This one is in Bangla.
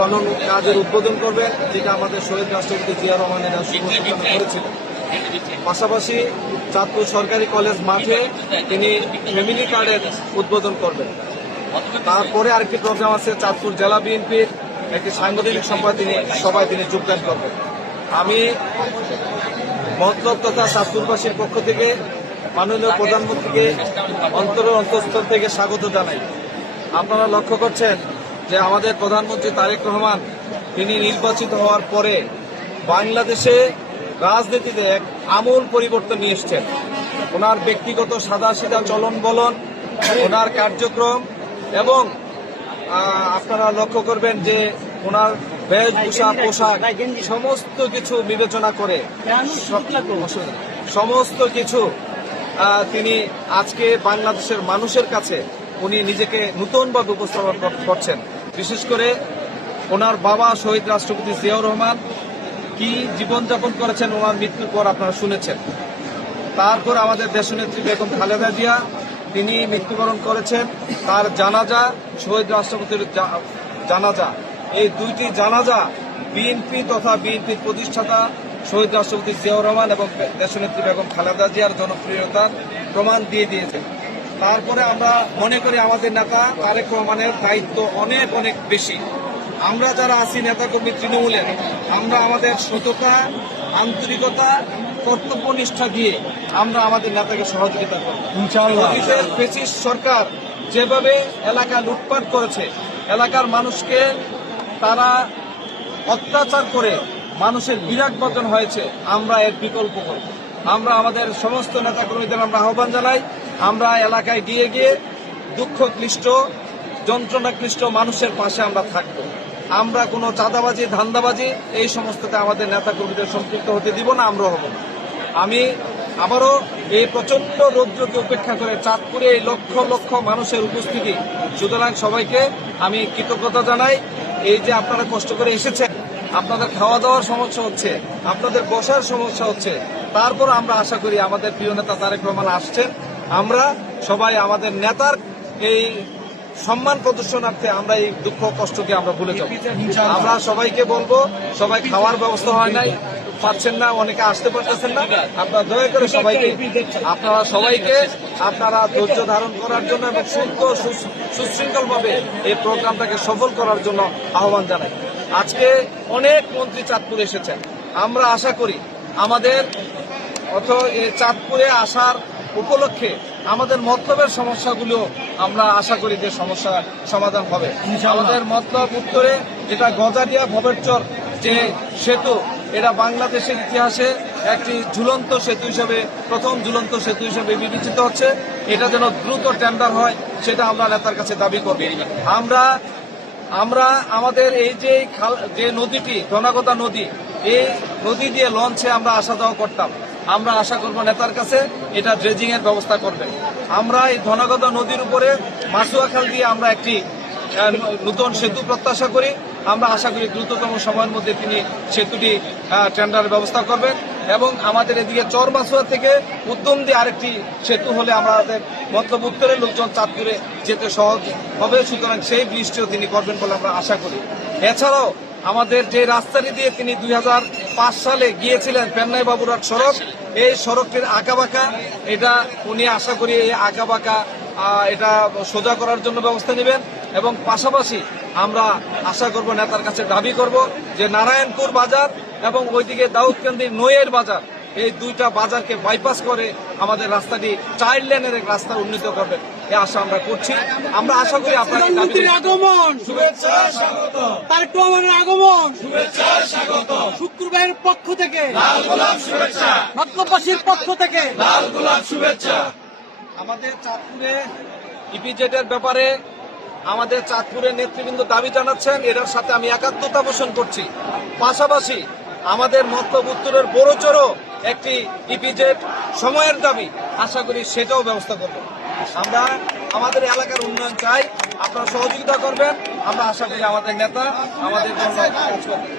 খনন কাজের উদ্বোধন করবেন, যেটা আমাদের শহীদ রাষ্ট্রপতি জিয়া রহমানের শুভ সূচনা করেছিলেন। পাশাপাশি চাঁদপুর সরকারি কলেজ মাঠে তিনি ফ্যামিলি কার্ডের উদ্বোধন করবেন। তারপরে আরেকটি প্রোগ্রাম আছে, চাঁদপুর জেলা বিএনপির একটি সাংগঠনিক সভায় তিনি যোগদান করবেন। আমি মতলব তথা চাঁদপুরবাসীর পক্ষ থেকে মাননীয় প্রধানমন্ত্রীকে অন্তঃস্থল থেকে স্বাগত জানাই। আপনারা লক্ষ্য করছেন যে আমাদের প্রধানমন্ত্রী তারেক রহমান তিনি নির্বাচিত হওয়ার পরে বাংলাদেশে রাজনীতিতে এক আমূল পরিবর্তন নিয়ে এসছেন। ওনার ব্যক্তিগত সাদাসিধা চলন বলন, ওনার কার্যক্রম এবং আপনারা লক্ষ্য করবেন যে ওনার বেশভূষা, পোশাক সমস্ত কিছু বিবেচনা করে সমস্ত কিছু তিনি আজকে বাংলাদেশের মানুষের কাছে উনি নিজেকে নতুনভাবে উপস্থাপন করছেন। বিশেষ করে ওনার বাবা শহীদ রাষ্ট্রপতি জিয়াউর রহমান কি জীবনযাপন করেছেন ওনার মৃত্যুর পর আপনারা শুনেছেন। তারপর আমাদের দেশনেত্রী বেগম খালেদা জিয়া তিনি মৃত্যুবরণ করেছেন। তার জানাজা, শহীদ রাষ্ট্রপতির জানাজা, এই দুইটি জানাজা বিএনপি তথা বিএনপির প্রতিষ্ঠাতা শহীদ রাষ্ট্রপতি জিয়াউর রহমান এবং দেশনেত্রী বেগম খালেদা জিয়ার জনপ্রিয়তার প্রমাণ দিয়ে দিয়েছেন। তারপরে আমরা মনে করি আমাদের নেতা তারেক রহমানের দায়িত্ব অনেক অনেক বেশি। আমরা যারা আছি নেতাকর্মী তৃণমূলের, আমরা আমাদের সততা, আন্তরিকতা, কর্তব্যনিষ্ঠা দিয়ে আমরা আমাদের নেতাকে সহযোগিতা করব। অতীতের ফ্যাসিস্ট সরকার যেভাবে এলাকা লুটপাট করেছে, এলাকার মানুষকে তারা অত্যাচার করে মানুষের বিরাট বর্জন হয়েছে, আমরা এর বিকল্প করব। আমরা আমাদের সমস্ত নেতাকর্মীদের আমরা আহ্বান জানাই, আমরা এলাকায় গিয়ে গিয়ে দুঃখ ক্লিষ্ট, যন্ত্রণা ক্লিষ্ট মানুষের পাশে আমরা থাকব। আমরা কোনো চাঁদাবাজি, ধান্দাবাজি এই সমস্ততে আমাদের নেতাকর্মীদের সম্পৃক্ত হতে দিব না, আমরা হব না। আমি আবারও এই প্রচন্ড রৌদ্রকে উপেক্ষা করে চাঁদপুরে এই লক্ষ লক্ষ মানুষের উপস্থিতি, সুতরাং সবাইকে আমি কৃতজ্ঞতা জানাই। এই যে আপনারা কষ্ট করে এসেছেন, আপনাদের খাওয়া দাওয়ার সমস্যা হচ্ছে, আপনাদের বসার সমস্যা হচ্ছে, তারপর আমরা আশা করি আমাদের প্রিয় নেতা তারেক রহমান আসছেন, আমরা সবাই আমাদের নেতার এই সম্মান প্রদর্শনার্থে আমরা এই দুঃখ কষ্টকে আমরা ভুলে যাব। আমরা সবাইকে বলবো, সবাই খাওয়ার ব্যবস্থা হয় নাই, পাচ্ছেন না, অনেকে আসতে পারতেছেন না, আপনারা দয়া করে সবাইকে আপনারা ধৈর্য ধারণ করার জন্য এবং সুশৃঙ্খলভাবে এই প্রোগ্রামটাকে সফল করার জন্য আহ্বান জানাই। আজকে অনেক মন্ত্রী চাঁদপুরে এসেছেন। আমরা আশা করি আমাদের চাঁদপুরে আসার উপলক্ষে আমাদের মতলবের সমস্যাগুলো আমরা আশা করি যে সমস্যা সমাধান হবে। আমাদের মতলব উত্তরে যেটা গজারিয়া ভবেরচর যে সেতু, এটা বাংলাদেশের ইতিহাসে একটি ঝুলন্ত সেতু হিসেবে, প্রথম ঝুলন্ত সেতু হিসেবে বিবেচিত হচ্ছে। এটা যেন দ্রুত টেন্ডার হয়, সেটা আমরা নেতার কাছে দাবি করব। আমরা আমাদের এই যে নদীটি, ধনাগদা নদী, এই নদী দিয়ে লঞ্চে আমরা আসা যাওয়া করতাম, আমরা আশা করব নেতার কাছে এটা ড্রেজিং এর ব্যবস্থা করবেন। আমরা এই ধনাগদা নদীর উপরে মাসুয়াখাল দিয়ে আমরা একটি নতুন সেতু প্রত্যাশা করি। আমরা আশা করি দ্রুততম সময়ের মধ্যে তিনি সেতুটি টেন্ডারের ব্যবস্থা করবেন এবং আমাদের এদিকে চরমাসুয়া থেকে উদ্যম দিয়ে আরেকটি সেতু হলে আমাদের মতলব উত্তরের লোকজন চাঁদপুরে যেতে সহজ হবে। সুতরাং সেই ব্রিজটিও তিনি করবেন বলে আমরা আশা করি। এছাড়াও আমাদের যে রাস্তাটি দিয়ে তিনি 2005 সালে গিয়েছিলেন, পেন্নাই বাবুরহাট সড়ক, এই সড়কটির আঁকাবাঁকা, এটা উনি আশা করি এই আঁকাবাঁকা এটা সোজা করার জন্য ব্যবস্থা নেবেন। এবং পাশাপাশি আমরা আশা করব, নেতার কাছে দাবি করব যে নারায়ণপুর বাজার এবং ওইদিকে দাউদকান্দি নইয়ের বাজার, এই দুইটা বাজারকে বাইপাস করে আমাদের রাস্তাটি 4 লেনের এক রাস্তা উন্নীত করবেন, এই আশা আমরা করছি। আমরা আশা করি আপনাদের আগমন, শুভেচ্ছা, স্বাগত। তারেক রহমানের আগমন, শুভেচ্ছা, স্বাগত। শুক্রবারের পক্ষ থেকে লাল গোলাপ শুভেচ্ছা, মতলববাসীর পক্ষ থেকে লাল গোলাপ শুভেচ্ছা। আমাদের চাঁদপুরে ইপিজেডের ব্যাপারে আমাদের চাঁদপুরের নেতৃবৃন্দ দাবি জানাচ্ছেন, এটার সাথে আমি একাত্মতা পোষণ করছি। পাশাপাশি আমাদের মতলব উত্তরের বড়চরও একটি ইপিজেড সময়ের দাবি, আশা করি সেটাও ব্যবস্থা করব। আমরা আমাদের এলাকার উন্নয়ন চাই, আপনারা সহযোগিতা করবেন। আমরা আশা করি আমাদের নেতা আমাদের জন্য কাজ করবেন।